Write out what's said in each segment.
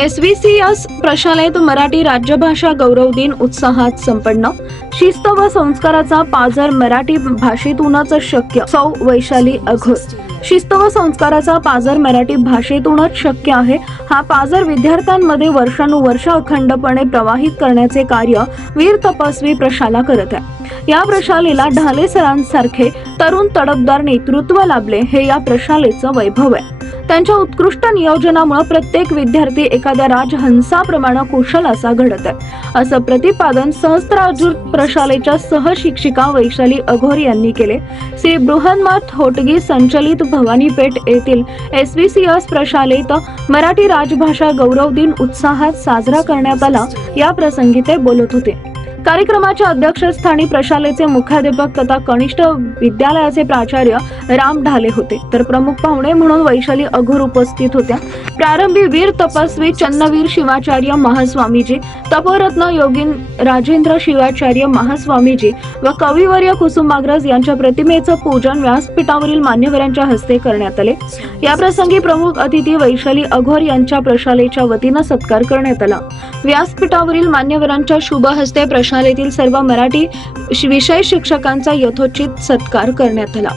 SVCS प्रशालेत Marathi राज्यभाषा गौरव दिन उत्साहात संपन्न। शिस्त व संस्काराचा पाझर मराठी भाषेतूनच शक्य। सौ वैशाली अघोर। शिस्त व संस्काराचा पाझर मराठी भाषेतूनच शक्य आहे। हा पाझर विद्यार्थ्यांमध्ये वर्षानुवर्ष अखंडपणे प्रवाहित करण्याचे कार्य वीर तपस्वी प्रशाला करत आहे। या प्रशालेला ढाले सरांसारखे तरुण तडफदार नेतृत्व लाभले हे या प्रशालेचं वैभव आहे। त्यांच्या उत्कृष्ट नियोजनामुळे प्रत्येक विद्यार्थी एखाद्या राजहंसाप्रमाणे कुशल असा घडत आहे, असं प्रतिपादन सहस्त्रार्जुन प्रशालेच्या सहशिक्षिका वैशाली अघोर यांनी केले। श्री बृहन्मठ होटगी संचलित भवानीपेठ येथील SVCS प्रशालेत मराठी राजभाषा गौरव दिन उत्साहात साजरा करण्यात आला। या प्रसंगी ते बोलत होते। कार्यक्रमाच्या अध्यक्षस्थानी प्रशालेचे मुख्याध्यापक तथा कनिष्ठ विद्यालयाचे प्राचार्य राम ढाले होते, तर प्रमुख पाहुणे म्हणून वैशाली अघोर उपस्थित होत्या। प्रारंभी वीर तपस्वी चन्नवीर शिवाचार्य महास्वामीजी, तपोरत्न योगीन राजेंद्र शिवाचार्य महास्वामीजी व कविवर्य कुसुमाग्रज यांच्या प्रतिमेचं पूजन व्यासपीठावरील मान्यवरांच्या हस्ते करण्यात आले। या प्रसंगी प्रमुख अतिथी वैशाली अघोर यांच्या प्रशालेच्या वतीने सत्कार करण्यात आला। व्यासपीठावरील मान्यवरांच्या शुभ हस्ते प्रशालेतील सर्व मराठी विषय शिक्षकांचा यथोचित सत्कार करण्यात आला।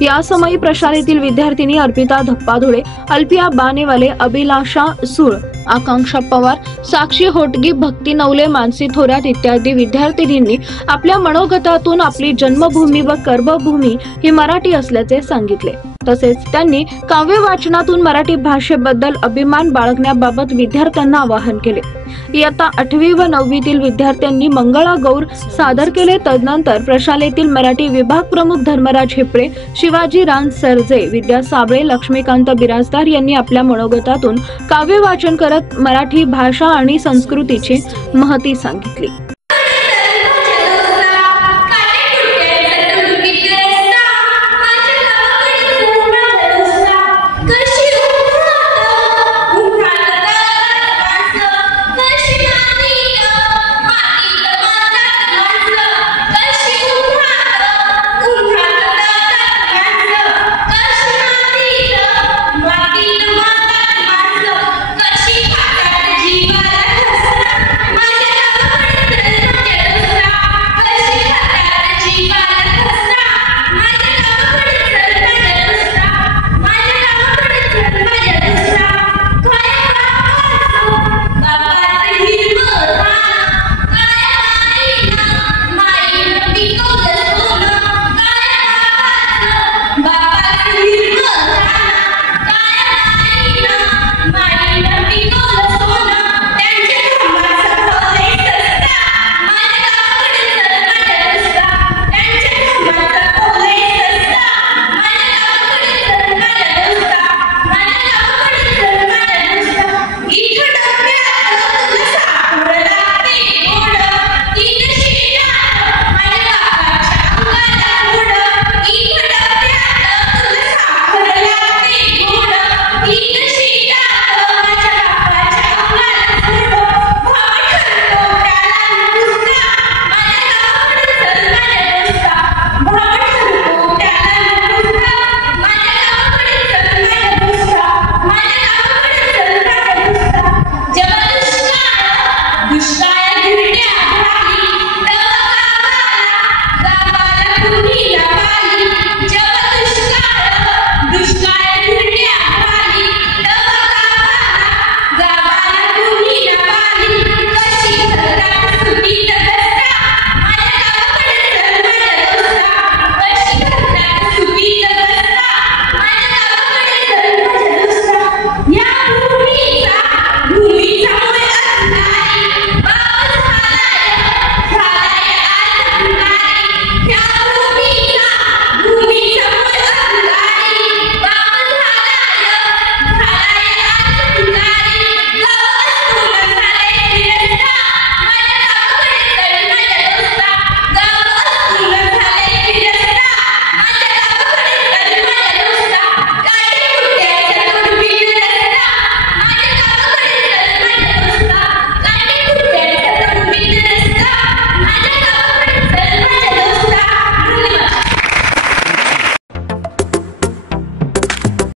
या समयी प्रशालेतील विद्यार्थिनी अर्पिता धप्पाधुळे, अल्पिया बानेवाले, अभिलाषा सूळ, आकांक्षा पवार, साक्षी होटगी, भक्ती नवले, मानसी थोरात इत्यादी विद्यार्थिनींनी आपल्या मनोगतातून आपली जन्मभूमी व कर्मभूमी ही मराठी असल्याचे सांगितले। तसेच त्यांनी काव्य वाचनातून मराठी भाषेबद्दल अभिमान बाळगण्याबाबत विद्यार्थ्यांना आवाहन केले। इयत्ता 8वी व 9वीतील विद्यार्थ्यांनी मंगळागौर सादर केले। तदनंतर प्रशालेतील मराठी विभाग प्रमुख धर्मराज हिपळे, शिवाजी रान सरजे, विद्या साबळे, लक्ष्मीकांत बिराजदार यांनी आपल्या मनोगतातून काव्य वाचन करत मराठी भाषा आणि संस्कृतीची महती सांगितली।